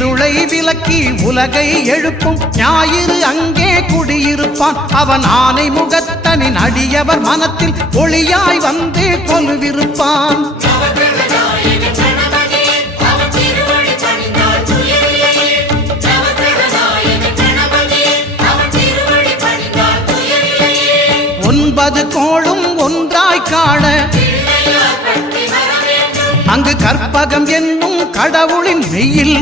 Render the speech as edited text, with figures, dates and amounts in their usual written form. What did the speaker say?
இருளை விலக்கி உலகை எழுப்பும் ஞாயிறு அங்கே குடியிருப்பான். அவன் ஆனை முகத்தனின் அடியவர் மனத்தில் ஒளியாய் வந்து கொலுவிருப்பான். ஒன்பது கோளும் ஒன்றாய் காண அங்கு கற்பகம் என்னும் கடவுளின் மெய்யில்